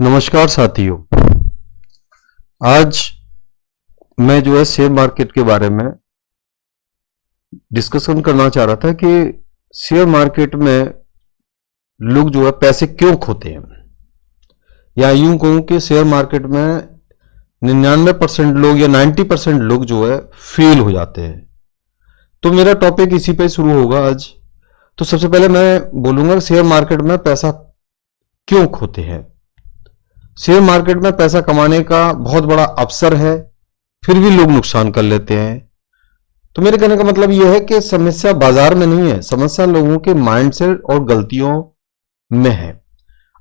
नमस्कार साथियों। आज मैं जो है शेयर मार्केट के बारे में डिस्कशन करना चाह रहा था कि शेयर मार्केट में लोग जो है पैसे क्यों खोते हैं, या यूं कहूं कि शेयर मार्केट में 99% लोग या 90% लोग जो है फेल हो जाते हैं। तो मेरा टॉपिक इसी पे शुरू होगा आज। तो सबसे पहले मैं बोलूंगा कि शेयर मार्केट में पैसा क्यों खोते हैं। शेयर मार्केट में पैसा कमाने का बहुत बड़ा अवसर है, फिर भी लोग नुकसान कर लेते हैं। तो मेरे कहने का मतलब यह है कि समस्या बाजार में नहीं है, समस्या लोगों के माइंडसेट और गलतियों में है।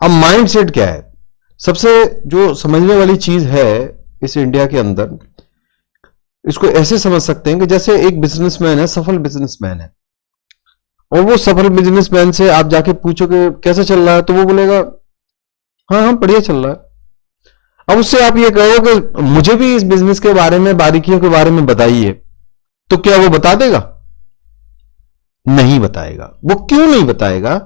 अब माइंडसेट क्या है? सबसे जो समझने वाली चीज है इस इंडिया के अंदर, इसको ऐसे समझ सकते हैं कि जैसे एक बिजनेसमैन है, सफल बिजनेसमैन है, और वो सफल बिजनेसमैन से आप जाके पूछो कि कैसा चल रहा है, तो वो बोलेगा हाँ हाँ बढ़िया चल रहा है। अब उससे आप ये कहो कि मुझे भी इस बिजनेस के बारे में, बारीकियों के बारे में बताइए, तो क्या वो बता देगा? नहीं बताएगा। वो क्यों नहीं बताएगा?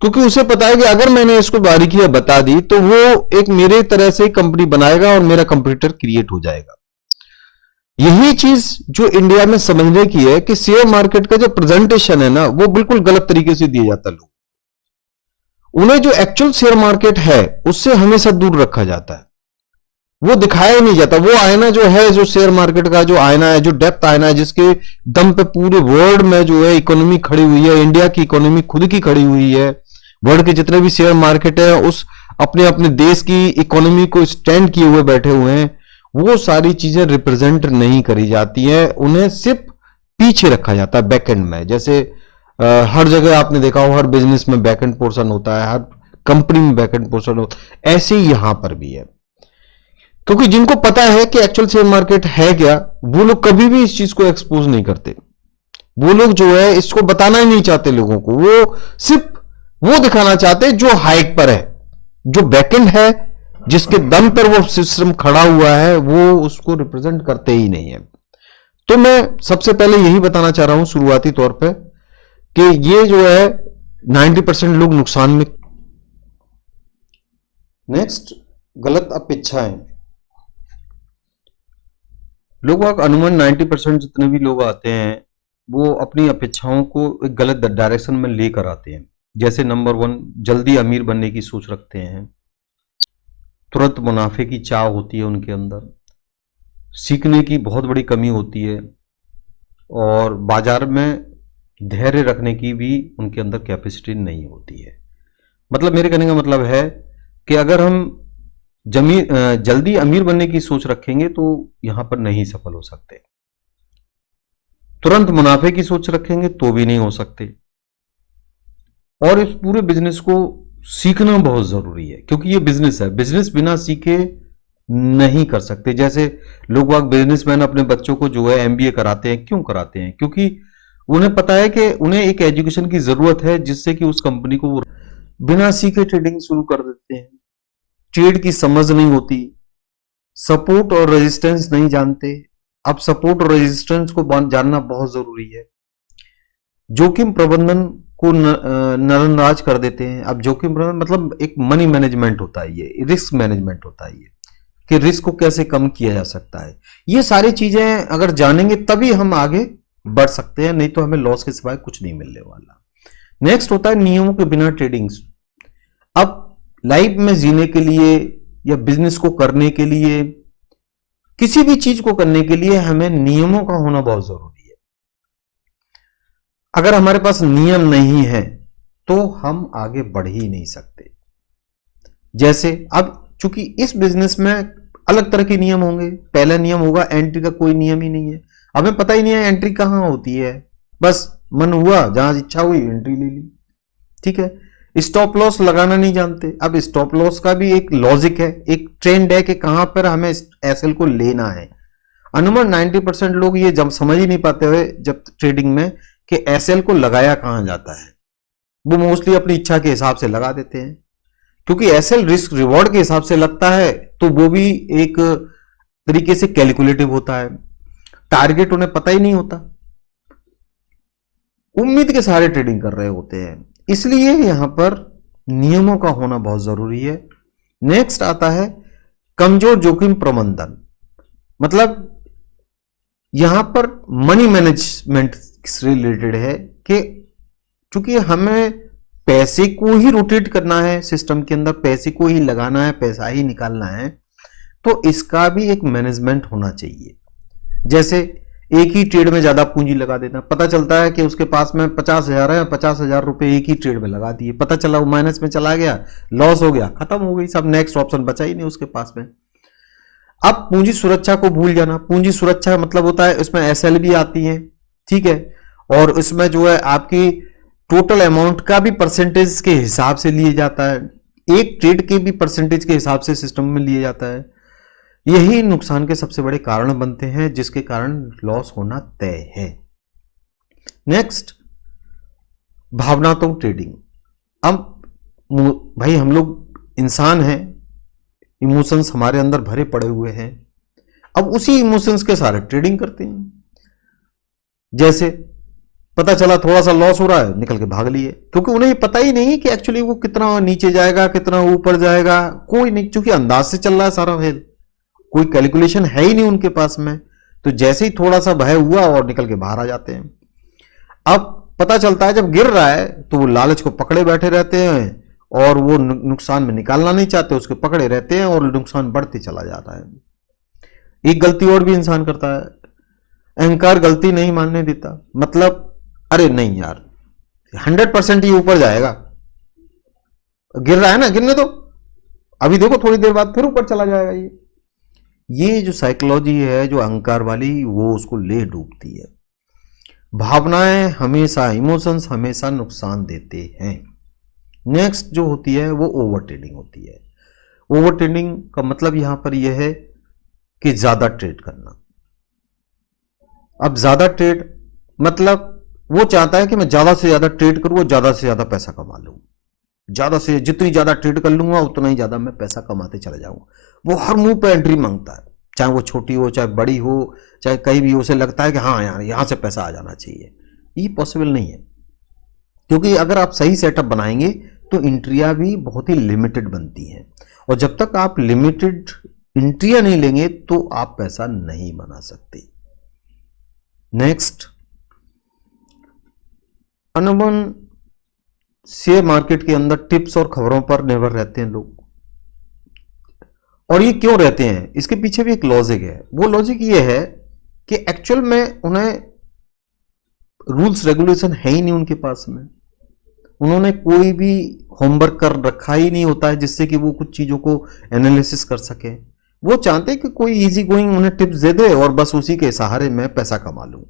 क्योंकि उसे पता है कि अगर मैंने इसको बारीकियां बता दी तो वो एक मेरे तरह से कंपनी बनाएगा और मेरा कंप्यूटर क्रिएट हो जाएगा। यही चीज जो इंडिया में समझने की है कि शेयर मार्केट का जो प्रेजेंटेशन है ना, वो बिल्कुल गलत तरीके से दिया जाता है। लोग उन्हें जो एक्चुअल शेयर मार्केट है उससे हमेशा दूर रखा जाता है, वो दिखाया ही नहीं जाता। वो आईना जो है, जो शेयर मार्केट का जो आईना है, जो डेप्थ आईना है, जिसके दम पे पूरे वर्ल्ड में जो है इकोनॉमी खड़ी हुई है, इंडिया की इकोनॉमी खुद की खड़ी हुई है, वर्ल्ड के जितने भी शेयर मार्केट है उस अपने अपने देश की इकोनॉमी को स्टैंड किए हुए बैठे हुए हैं। वो सारी चीजें रिप्रेजेंट नहीं करी जाती हैं, उन्हें सिर्फ पीछे रखा जाता है बैकएंड में। जैसे हर जगह आपने देखा हो, हर बिजनेस में बैकएंड पोर्शन होता है, हर कंपनी में बैकएंड पोर्शन होता है, ऐसे ही यहां पर भी है। क्योंकि जिनको पता है कि एक्चुअल शेयर मार्केट है क्या, वो लोग कभी भी इस चीज को एक्सपोज नहीं करते। वो लोग जो है इसको बताना ही नहीं चाहते लोगों को। वो सिर्फ वो दिखाना चाहते हैं जो हाइट पर है, जो बैकएंड है, जिसके दम पर वो सिस्टम खड़ा हुआ है, वो उसको रिप्रेजेंट करते ही नहीं है। तो मैं सबसे पहले यही बताना चाह रहा हूं शुरुआती तौर पे कि ये जो है 90% लोग नुकसान में। नेक्स्ट, गलत अपेक्षाएं। लोग अनुमान 90% जितने भी लोग आते हैं वो अपनी अपेक्षाओं को एक गलत डायरेक्शन में लेकर आते हैं। जैसे नंबर 1, जल्दी अमीर बनने की सोच रखते हैं, तुरंत मुनाफे की चाह होती है उनके अंदर, सीखने की बहुत बड़ी कमी होती है, और बाजार में धैर्य रखने की भी उनके अंदर कैपेसिटी नहीं होती है। मतलब मेरे कहने का मतलब है कि अगर हम जल्दी अमीर बनने की सोच रखेंगे तो यहां पर नहीं सफल हो सकते। तुरंत मुनाफे की सोच रखेंगे तो भी नहीं हो सकते। और इस पूरे बिजनेस को सीखना बहुत जरूरी है, क्योंकि ये बिजनेस है, बिजनेस बिना सीखे नहीं कर सकते। जैसे लोग बाग बिजनेसमैन अपने बच्चों को जो है एमबीए कराते हैं, क्यों कराते हैं? क्योंकि उन्हें पता है कि उन्हें एक एजुकेशन की जरूरत है जिससे कि उस कंपनी को वो बिना सीखे ट्रेडिंग शुरू कर देते हैं। ट्रेड की समझ नहीं होती, सपोर्ट और रेजिस्टेंस नहीं जानते। अब सपोर्ट और रेजिस्टेंस को जानना बहुत जरूरी है। जोखिम प्रबंधन को नजरअंदाज कर देते हैं। अब जोखिम प्रबंधन मतलब एक मनी मैनेजमेंट होता है, ये रिस्क मैनेजमेंट होता है, ये कि रिस्क को कैसे कम किया जा सकता है। ये सारी चीजें अगर जानेंगे तभी हम आगे बढ़ सकते हैं, नहीं तो हमें लॉस के सिवाय कुछ नहीं मिलने वाला। नेक्स्ट होता है नियमों के बिना ट्रेडिंग। अब लाइफ में जीने के लिए या बिजनेस को करने के लिए, किसी भी चीज को करने के लिए हमें नियमों का होना बहुत जरूरी है। अगर हमारे पास नियम नहीं है तो हम आगे बढ़ ही नहीं सकते। जैसे अब चूंकि इस बिजनेस में अलग तरह के नियम होंगे। पहला नियम होगा एंट्री का कोई नियम ही नहीं है, हमें पता ही नहीं है एंट्री कहां होती है, बस मन हुआ जहां इच्छा हुई एंट्री ले ली, ठीक है। स्टॉप लॉस लगाना नहीं जानते। अब स्टॉप लॉस का भी एक लॉजिक है, एक ट्रेंड है कि कहां पर हमें एसएल को लेना है। अनुमान 90% लोग ये जब समझ ही नहीं पाते हुए जब ट्रेडिंग में कि एसएल को लगाया कहां जाता है, वो मोस्टली अपनी इच्छा के हिसाब से लगा देते हैं। क्योंकि एसएल रिस्क रिवॉर्ड के हिसाब से लगता है तो वो भी एक तरीके से कैलकुलेटिव होता है। टारगेट उन्हें पता ही नहीं होता, उम्मीद के सारे ट्रेडिंग कर रहे होते हैं। इसलिए यहां पर नियमों का होना बहुत जरूरी है। नेक्स्ट आता है कमजोर जोखिम प्रबंधन, मतलब यहां पर मनी मैनेजमेंट से रिलेटेड है कि चूंकि हमें पैसे को ही रोटेट करना है, सिस्टम के अंदर पैसे को ही लगाना है, पैसा ही निकालना है, तो इसका भी एक मैनेजमेंट होना चाहिए। जैसे एक ही ट्रेड में ज्यादा पूंजी लगा देना, पता चलता है कि उसके पास में 50,000 है, 50,000 रुपए एक ही ट्रेड में लगा दिए, पता चला वो माइनस में चला गया, लॉस हो गया, खत्म हो गई सब, नेक्स्ट ऑप्शन बचा ही नहीं उसके पास में। अब पूंजी सुरक्षा को भूल जाना, पूंजी सुरक्षा मतलब होता है इसमें एसएल भी आती है, ठीक है, और इसमें जो है आपकी टोटल अमाउंट का भी परसेंटेज के हिसाब से लिए जाता है, एक ट्रेड के भी परसेंटेज के हिसाब से सिस्टम में लिए जाता है। यही नुकसान के सबसे बड़े कारण बनते हैं, जिसके कारण लॉस होना तय है। नेक्स्ट, भावनात्मक ट्रेडिंग। अब भाई हम लोग इंसान हैं, इमोशंस हमारे अंदर भरे पड़े हुए हैं, अब उसी इमोशंस के सारे ट्रेडिंग करते हैं। जैसे पता चला थोड़ा सा लॉस हो रहा है, निकल के भाग लिए, क्योंकि उन्हें पता ही नहीं कि एक्चुअली वो कितना नीचे जाएगा, कितना ऊपर जाएगा, कोई नहीं, क्योंकि अंदाज से चल रहा है सारा खेल, कोई कैलकुलेशन है ही नहीं उनके पास में। तो जैसे ही थोड़ा सा भय हुआ और निकल के बाहर आ जाते हैं। अब पता चलता है जब गिर रहा है तो वो लालच को पकड़े बैठे रहते हैं और वो नुकसान में निकालना नहीं चाहते, उसके पकड़े रहते हैं और नुकसान बढ़ते चला जाता है। एक गलती और भी इंसान करता है, अहंकार गलती नहीं मानने देता, मतलब अरे नहीं यार 100% ही ऊपर जाएगा, गिर रहा है ना, गिरने दो, अभी देखो थोड़ी देर बाद फिर ऊपर चला जाएगा। ये जो साइकोलॉजी है जो अहंकार वाली, वो उसको ले डूबती है। भावनाएं हमेशा, इमोशंस हमेशा नुकसान देते हैं। नेक्स्ट जो होती है वो ओवर ट्रेडिंग होती है। ओवर ट्रेडिंग का मतलब यहां पर यह है कि ज्यादा ट्रेड करना। अब ज्यादा ट्रेड मतलब वो चाहता है कि मैं ज्यादा से ज्यादा ट्रेड करूं और ज्यादा से ज्यादा पैसा कमा लूं, ज्यादा से जितनी ज्यादा ट्रेड कर लूंगा उतना ही ज्यादा मैं पैसा कमाते चला जाऊंगा। वो हर मूव पे एंट्री मांगता है, चाहे वो छोटी हो चाहे बड़ी हो चाहे कहीं भी, उसे लगता है कि हाँ यार यहां से पैसा आ जाना चाहिए। ये पॉसिबल नहीं है, क्योंकि अगर आप सही सेटअप बनाएंगे तो एंट्रियां भी बहुत ही लिमिटेड बनती हैं, और जब तक आप लिमिटेड एंट्रियां नहीं लेंगे तो आप पैसा नहीं बना सकते। नेक्स्ट, अनबन शेयर मार्केट के अंदर टिप्स और खबरों पर निर्भर रहते हैं लोग। और ये क्यों रहते हैं, इसके पीछे भी एक लॉजिक है। वो लॉजिक ये है कि एक्चुअल में उन्हें रूल्स रेगुलेशन है ही नहीं उनके पास में, उन्होंने कोई भी होमवर्क कर रखा ही नहीं होता है जिससे कि वो कुछ चीजों को एनालिसिस कर सके। वो चाहते हैं कि कोई इजी गोइंग उन्हें टिप्स दे दे और बस उसी के सहारे मैं पैसा कमा लूं।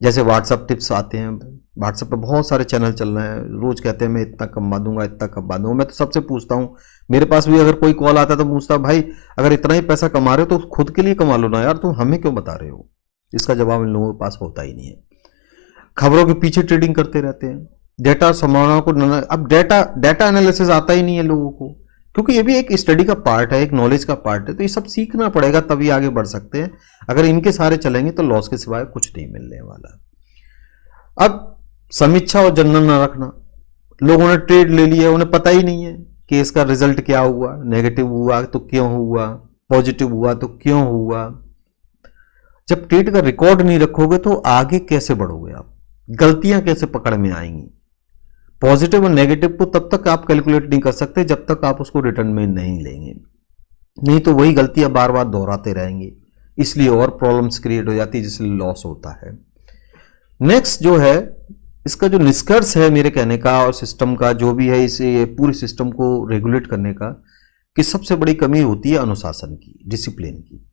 जैसे व्हाट्सअप टिप्स आते हैं, व्हाट्सएप पे बहुत सारे चैनल चल रहे हैं, रोज कहते हैं मैं इतना कमा दूंगा, इतना कमा दूंगा। मैं तो सबसे पूछता हूँ, मेरे पास भी अगर कोई कॉल आता है तो पूछता भाई अगर इतना ही पैसा कमा रहे हो तो खुद के लिए कमा लो ना यार, तुम हमें क्यों बता रहे हो। इसका जवाब इन लोगों के पास होता ही नहीं है। खबरों के पीछे ट्रेडिंग करते रहते हैं, डेटा संभावनाओं को, अब डेटा एनालिसिस आता ही नहीं है लोगों को, क्योंकि ये भी एक स्टडी का पार्ट है, एक नॉलेज का पार्ट है, तो ये सब सीखना पड़ेगा तभी आगे बढ़ सकते हैं। अगर इनके सारे चलेंगे तो लॉस के सिवाय कुछ नहीं मिलने वाला। अब समीक्षा और जर्नल ना रखना, लोगों ने ट्रेड ले लिया, उन्हें पता ही नहीं है कि इसका रिजल्ट क्या हुआ, नेगेटिव हुआ तो क्यों हुआ, पॉजिटिव हुआ तो क्यों हुआ। जब ट्रेड का रिकॉर्ड नहीं रखोगे तो आगे कैसे बढ़ोगे आप, गलतियां कैसे पकड़ में आएंगी। पॉजिटिव और नेगेटिव को तब तक आप कैलकुलेट नहीं कर सकते जब तक आप उसको रिटर्न में नहीं लेंगे, नहीं तो वही गलतियां बार बार दोहराते रहेंगे, इसलिए और प्रॉब्लम्स क्रिएट हो जाती है जिसलिए लॉस होता है। नेक्स्ट जो है, इसका जो निष्कर्ष है मेरे कहने का और सिस्टम का जो भी है, इसे पूरे सिस्टम को रेगुलेट करने का, कि सबसे बड़ी कमी होती है अनुशासन की, डिसिप्लिन की,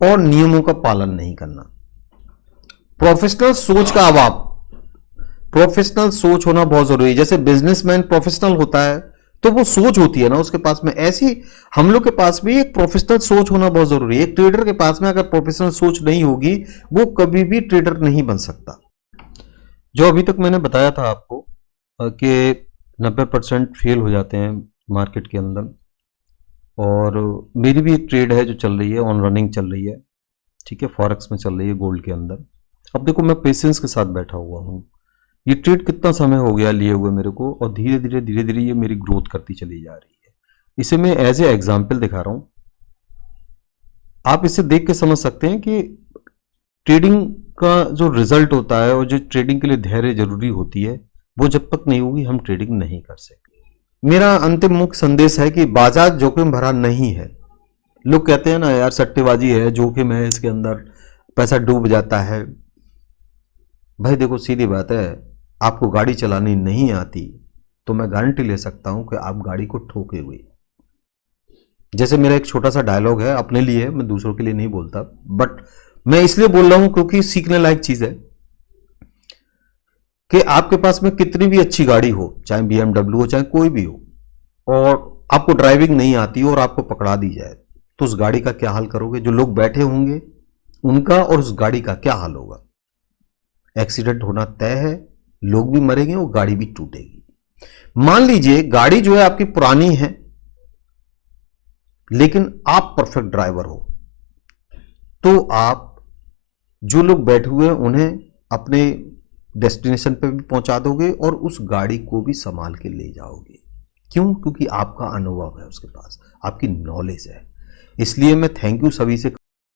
और नियमों का पालन नहीं करना। प्रोफेशनल सोच का अभाव, प्रोफेशनल सोच होना बहुत जरूरी है। जैसे बिजनेसमैन प्रोफेशनल होता है तो वो सोच होती है ना उसके पास में, ऐसी हम लोग के पास भी एक प्रोफेशनल सोच होना बहुत जरूरी है। एक ट्रेडर के पास में अगर प्रोफेशनल सोच नहीं होगी वो कभी भी ट्रेडर नहीं बन सकता। जो अभी तक मैंने बताया था आपको कि 90% फेल हो जाते हैं मार्केट के अंदर, और मेरी भी एक ट्रेड है जो चल रही है, ऑन रनिंग चल रही है, ठीक है, फॉरेक्स में चल रही है, गोल्ड के अंदर। अब देखो मैं पेशेंस के साथ बैठा हुआ हूँ, ये ट्रेड कितना समय हो गया लिए हुए मेरे को, और धीरे धीरे ये मेरी ग्रोथ करती चली जा रही है। इसे मैं एज ए एग्जाम्पल दिखा रहा हूं। आप इसे देख के समझ सकते हैं कि ट्रेडिंग का जो रिजल्ट होता है और जो ट्रेडिंग के लिए धैर्य जरूरी होती है, वो जब तक नहीं होगी हम ट्रेडिंग नहीं कर सकते। मेरा अंतिम मुख्य संदेश है कि बाजार जोखिम भरा नहीं है। लोग कहते हैं ना यार सट्टेबाजी है, जोखिम है, इसके अंदर पैसा डूब जाता है। भाई देखो सीधी बात है, आपको गाड़ी चलानी नहीं आती तो मैं गारंटी ले सकता हूं कि आप गाड़ी को ठोकेंगे। जैसे मेरा एक छोटा सा डायलॉग है अपने लिए, मैं दूसरों के लिए नहीं बोलता, बट मैं इसलिए बोल रहा हूं क्योंकि सीखने लायक चीज है कि आपके पास में कितनी भी अच्छी गाड़ी हो, चाहे BMW हो चाहे कोई भी हो, और आपको ड्राइविंग नहीं आती और आपको पकड़ा दी जाए, तो उस गाड़ी का क्या हाल करोगे? जो लोग बैठे होंगे उनका और उस गाड़ी का क्या हाल होगा? एक्सीडेंट होना तय है, लोग भी मरेंगे और गाड़ी भी टूटेगी। मान लीजिए गाड़ी जो है आपकी पुरानी है, लेकिन आप परफेक्ट ड्राइवर हो, तो आप जो लोग बैठे हुए हैं उन्हें अपने डेस्टिनेशन पे भी पहुंचा दोगे और उस गाड़ी को भी संभाल के ले जाओगे। क्यों? क्योंकि आपका अनुभव है उसके पास, आपकी नॉलेज है। इसलिए मैं थैंक यू सभी से